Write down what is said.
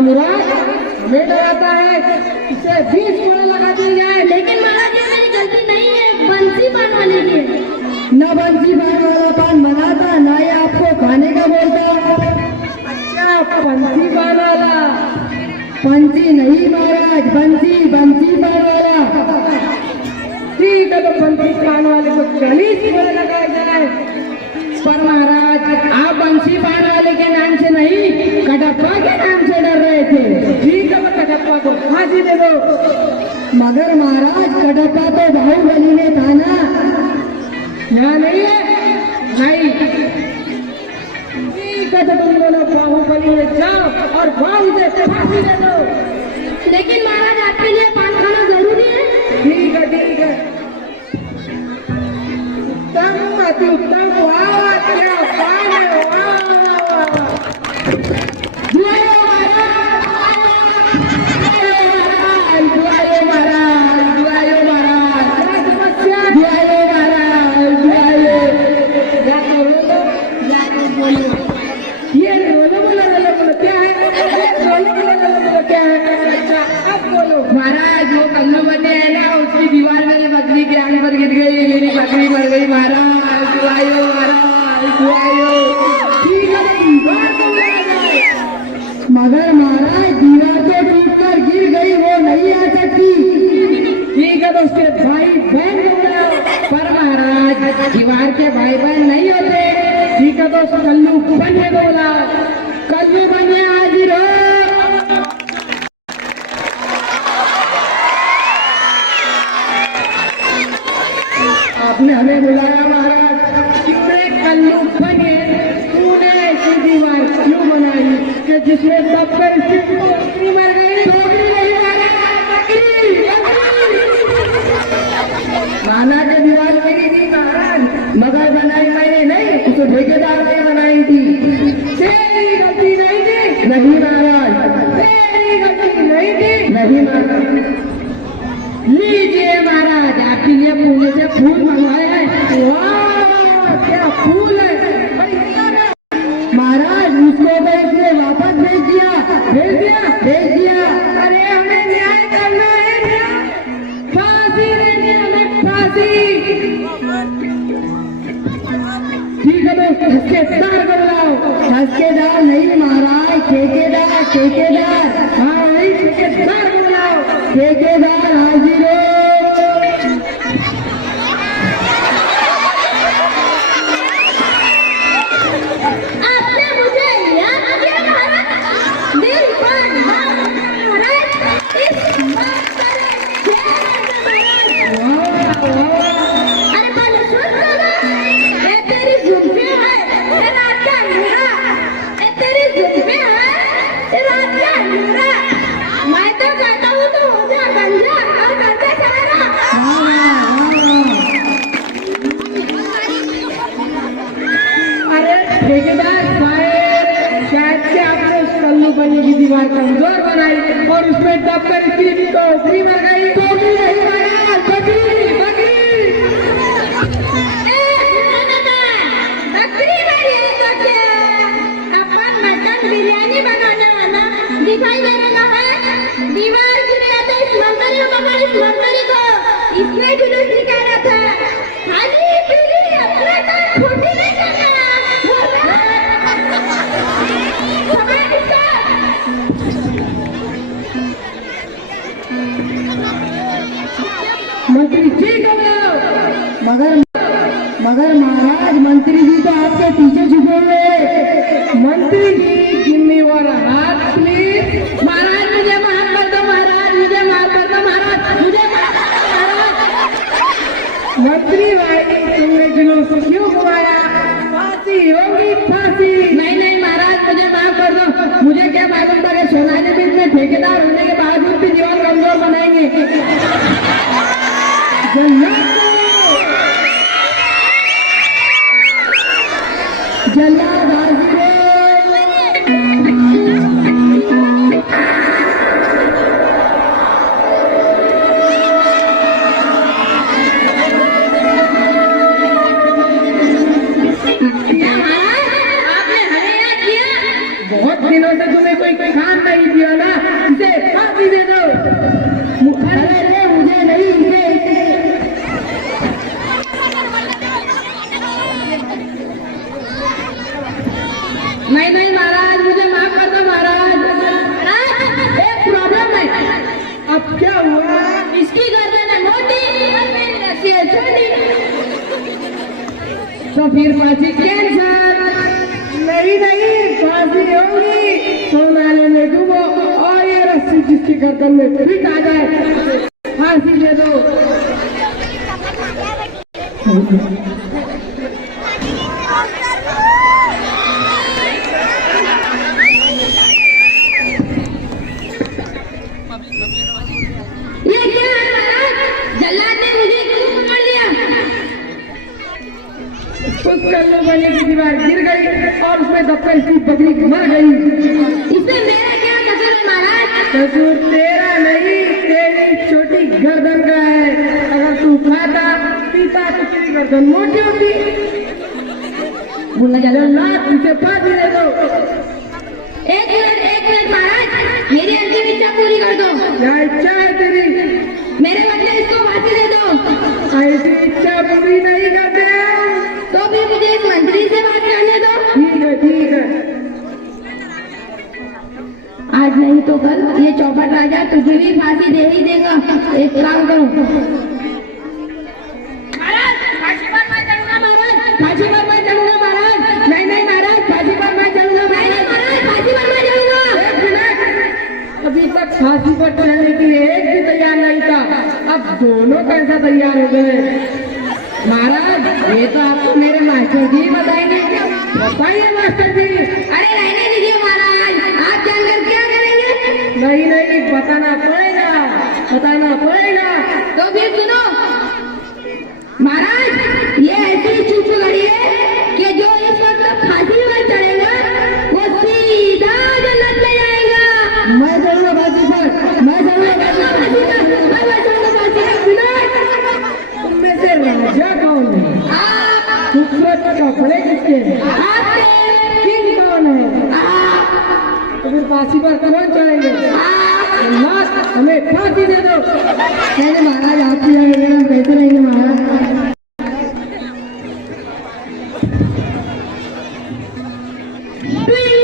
मुराद हमें डराता है, इसे 20 कोड़े लगा दिए जाए। लेकिन महाराज ये मेरी गलती नहीं है, बंसी पान वाले की है। न बंसी पान वाला पान बनाता, ना ये आपको खाने का बोलता। अच्छा, पंछी पान वाला। पंछी नहीं महाराज, बंसी बंसी पान वाला। ठीक है, तो पंछी पान वाले को 40 कोड़े लगाए जाए। पर महाराज आप बंसी पान वाले के नाम से नहीं, कटप्पा के नाम से डर रहे थे। ठीक है, मैं कटप्पा को फांसी दे दो। मगर महाराज कटप्पा तो बाहुबली में था ना। यहाँ नहीं है? नहीं। ठीक है, तो तुम दोनों बाहुबली में जाओ और बाहु से फांसी दे दो। लेकिन महाराज आपके लिए पान खाना जरूरी है। ठीक है, ठीक है। उत्तम अति उत्तम। वाह, तेरा पान है। वाह वाह वाह। महाराज वो कल्लू बने है ना, उसकी दीवार मेरी बकरी के आंख पर गिर गई, मेरी बकरी मर गई महाराज। दुआयो महाराज, दुआयो। ठीक है, दीवार को ले जाए। मगर महाराज दीवार तो टूट कर गिर गई, वो नहीं आ सकती। ठीक है, तो उसके भाई बहन को बुलाओ। पर महाराज दीवार के भाई बहन नहीं होते। ठीक है, तो उस कल्लू बने को बुलाओ। कल्लू बने हाजिर हो। आपने हमें बुलाया महाराज। कितने कल्लू बने, तूने ऐसी दीवार क्यों बनाई कि जिसमें दब कर इसकी टोकरी मर गई? टोकरी नहीं महाराज, बकरी, माना के दीवार मेरी थी महाराज, मगर बनाई मैंने नहीं, उसे ठेकेदार ने बनाई थी। तेरी गलती नहीं थी। नहीं महाराज, तेरी गलती नहीं थी। नहीं महाराज। लीजिए महाराज, आपके लिए पुणे से फूल मंगवाए हैं। वाह, क्या फूल है। भाई, महाराज उसको तो इसने वापस भेज दिया। भेज दिया। भेज दिया। अरे हमें न्याय करना है, न्याय। फांसी देनी है हमें, फांसी। ठीक है, तो ठेकेदार को बुलाओ। ठेकेदार नहीं महाराज, ठेकेदार, ठेकेदार। हाँ वही, ठेकेदार को बुलाओ। ठेकेदार हाजिर हो। आपने मुझे याद किया महाराज। दिल पर महाराज इस बात पर अरे पहले सुन लो, ये तेरी जुल्फे है, ये रात का अंधेरा। ये तेरी जुल्फे है, ये रात का अंधेरा। मैं तो कहता हूँ तो हो जा, बन जा और करते सवेरा। अरे ठेकेदार साहब, शायद से आपने उस कल्लू बने की दीवार कमजोर बनाई और उसमें दब कर इसकी टोकरी मर गई। टोकरी नहीं महाराज, बकरी, बकरी। बकरी वाली है तो क्या? अपन मटन बिरयानी बनाने वाला दिखाई दे रहा है। दीवार गिरे तो इस मरकरी को पकड़, इस मरकरी को। इसने जुलूस निकाला था। खाली पीली अपना काम खोटी नहीं करना। समाज इसका। मंत्री जी को बुलाओ। मगर महाराज मंत्री जी तो आपके पीछे छुपे हुए हैं। मंत्री जी, गिव मी योर हाथ प्लीज। महाराज मुझे माफ कर दो, महाराज मुझे माफ कर दो, महाराज मुझे माफ कर दो, महाराज। मंत्री भाई, तुमने जुलूस क्यों घुमाया? फांसी होगी, फांसी। नहीं नहीं महाराज मुझे माफ कर दो। मुझे क्या मालूम था कि सोनाली बीच में ठेकेदार होने के बावजूद भी जीवन कमजोर बनाएंगे। जल्लाद हाजिर हो। बहुत दिनों से तुम्हें कोई काम नहीं दिया तो फिर फांसी कैंसर। नहीं नहीं, फांसी होगी तो नाले में डूबो और ये रस्सी जिसकी गर्दन में फिट आ जाए, फांसी दे दो। ये क्या है महाराज? जल्लाद ने मुझे क्यों पकड़ लिया? उस कल्लू बने की दीवार गिर गई और उसमें दबकर इसकी बकरी मर गई। इसमें मेरा क्या कसूर है महाराज? कसूर तेरा नहीं, तेरी छोटी गर्दन का है। अगर तू खाता पीता तो तेरी गर्दन मोटी होती। बोलना चलो ला तुझे फांसी दे दो। एक मिनट महाराज, मेरी अंतिम इच्छा पूरी कर दो। क्या इच्छा है तेरी? मेरे बदले इसको फांसी दे दो। ऐसी इच्छा पूरी नहीं करते हैं। तो भी मुझे इस मंत्री से बात करने दो। ठीक है ठीक है। आज नहीं तो कल ये चौपट राजा तुझे भी फांसी दे ही देगा। एक काम करो महाराज, फांसी पर मैं चढ़ूंगा महाराज। फांसी पर मैं चढ़ूंगा महाराज। नहीं नहीं महाराज, फांसी पर मैं चढ़ूंगा नहीं नहीं महाराज। महाराज, फांसी पर मैं चढ़ूंगा। एक मिनट, अभी तक फांसी पर चढ़ने के लिए एक भी तैयार नहीं था, अब दोनों कैसा तैयार हो गए? महाराज ये तो आपको मेरे मास्टर जी बताएंगे। बताइए मास्टर जी। अरे रहने दीजिए महाराज, आप जानकर क्या करेंगे? नहीं नहीं, बताना पड़ेगा, बताना पड़ेगा। तो फिर सुनो महाराज, ये ऐसी चूचू घड़ी है कि जो इस वक्त फांसी पर चढ़ेगा वो सीधा जन्नत में जाएगा। मैं चलूंगा फांसी पर, मैं चलूंगा फांसी पर। तुम में से राजा कौन है? खूबसूरत कपड़े किसके हैं? किंग कौन है? तो फिर फांसी पर कौन चढ़ेंगे? अल्लाह, हमें फांसी दे दो। नहीं महाराज, आप ही आएंगे, हम कैसे रहेंगे महाराज? ट्विंग